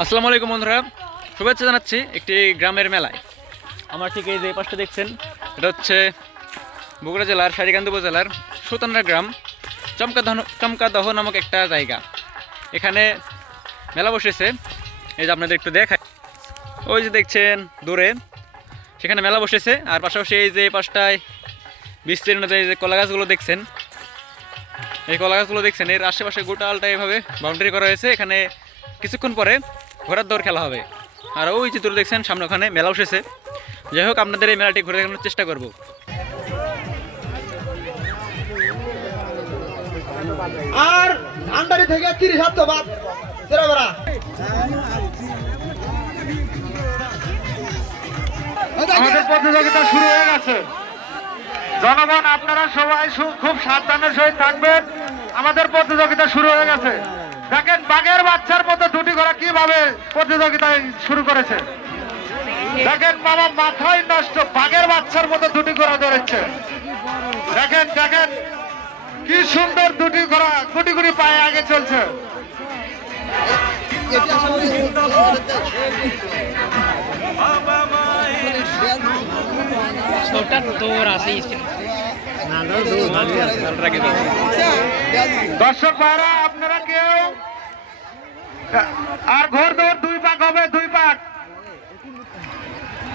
আসসালামু আলাইকুম বন্ধুরা। শুভেচ্ছা জানাচ্ছি একটি গ্রামের মেলায়। আমার ঠিক এই যে পাশটা দেখছেন, এটা হচ্ছে বগুড়া জেলার সারিকান্দ উপজেলার সুতানরা গ্রাম চমকা চমকাদহ চমকাদহ নামক একটা জায়গা। এখানে মেলা বসেছে। এই যে আপনাদের একটু দেখায় ওই যে দেখছেন, দূরে সেখানে মেলা বসেছে। আর পাশাপাশি এই যে পাশটায় বিস্তীর্ণ যে এই যে কলা গাছগুলো দেখছেন, এই কলা গাছগুলো দেখছেন, এর আশেপাশে গোটালটা এভাবে বাউন্ডারি করা হয়েছে। এখানে কিছুক্ষণ পরে ঘোড়ার দৌড় খেলা হবে। আর ওই যে দূরে দেখছেন সামনে ওখানে মেলা বসেছে। যাই হোক আপনাদের এই মেলাটি ঘুরে দেখানোর চেষ্টা করব। আর আন্ডারি থেকে তিরিশ হাত তো বাদ। আমাদের প্রতিযোগিতা শুরু হয়ে গেছে। জনগণ আপনারা সবাই সু- খুব সাবধানের সহিত থাকবেন। আমাদের প্রতিযোগিতা শুরু হয়ে গেছে। দেখেন বাঘের বাচ্চার মতো দুটি ঘোড়া কীভাবে প্রতিযোগিতায় শুরু করেছে। দেখেন বাবা, মাথায় নষ্ট, বাঘের বাচ্চার মতো দুটি ঘোড়া ধরেছে। দেখেন দেখেন, কি সুন্দর দুটি ঘোড়া, গুটি গুটি পায়ে আগে চলছে। দর্শক ভাইরা, আপনারা কেউ আর ঘর দৌড় দুই পাক হবে দুই পাক।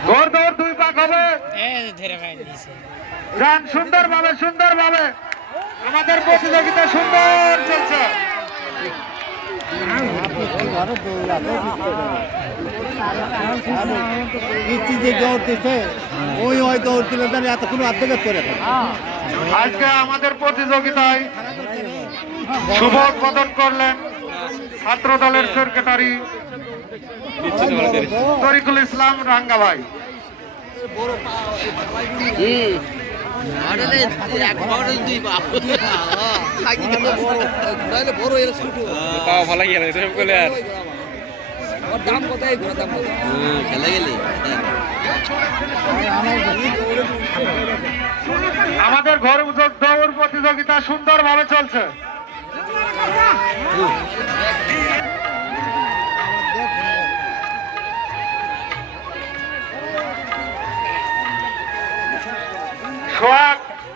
ঘর দৌড় দুই পাক হবে। গান সুন্দর ভাবে সুন্দর ভাবে আমাদের প্রতিযোগিতা সুন্দর চলছে। ইচ্ছি যে দৌড়তেছে ওই ওই দৌড় দিলে তাহলে এতক্ষণ আত্মঘাত করে থাকে আজকে আমাদের প্রতিযোগিতায় শুভ উদ্বোধন করলেন ছাত্র দলের সেক্রেটারি তরিকুল ইসলাম রাঙ্গা ভাই দাম দাম গেলি আমাদের ঘর দৌড় প্রতিযোগিতা সুন্দরভাবে চলছে। সোহাগ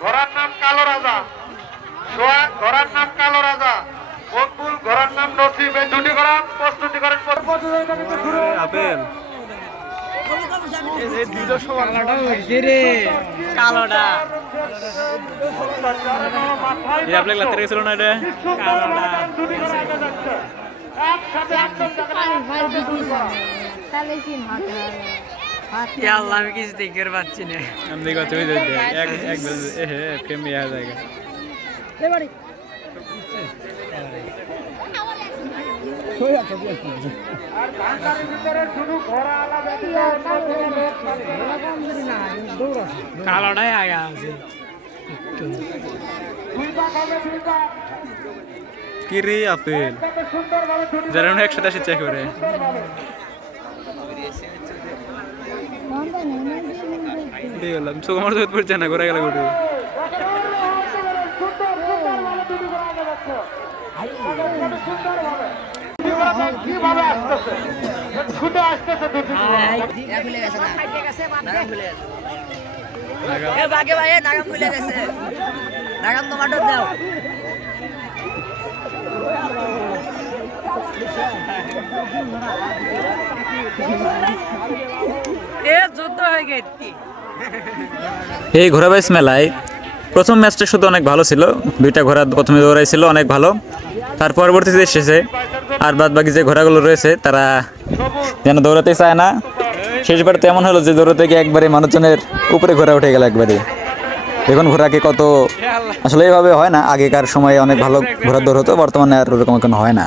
ঘোড়ার নাম কালো রাজা। সোহাগ ঘোড়ার নাম কালো রাজা। মকবুল ঘোড়ার নাম নসিব। এই দুটি ঘোড়া প্রস্তুতি করেন প্রতিযোগিতা কিন্তু শুরু হয়ে গেছে। এই আপনার লাগতে গেছিল না এটা। আল্লাহ আমি কিছু দেখতে পাচ্ছি না। আমি দেখি যে এক এক ফ্রেম ইয়া জায়গা ঢাকার ভিতরে শুধু ঘোড়া আলাদা কালোটাই আগে আছে। কি রে আপেল? যারা একসাথে আসে চেক করে। চোখ পড়ছে না, ঘোরা গেল আসতেছে ছুটে আসতেছে বাগে ভাই নাগাম গেছে। দাও। হয়ে এই ঘোড়া বাইস মেলায় প্রথম ম্যাচটা শুধু অনেক ভালো ছিল। দুইটা ঘোড়া প্রথমে দৌড়াইছিল অনেক ভালো। তার পরবর্তীতে এসেছে আর বাদ বাকি যে ঘোড়াগুলো রয়েছে তারা যেন দৌড়াতে চায় না। শেষবার তো এমন হলো যে দৌড়াতে থেকে একবারে মানুষজনের উপরে ঘোরা উঠে গেল একবারে। এখন ঘোরাকে কত আসলে এভাবে হয় না, আগেকার সময়ে অনেক ভালো ঘোরা দৌড় হতো, বর্তমানে আর ওরকম এখন হয় না।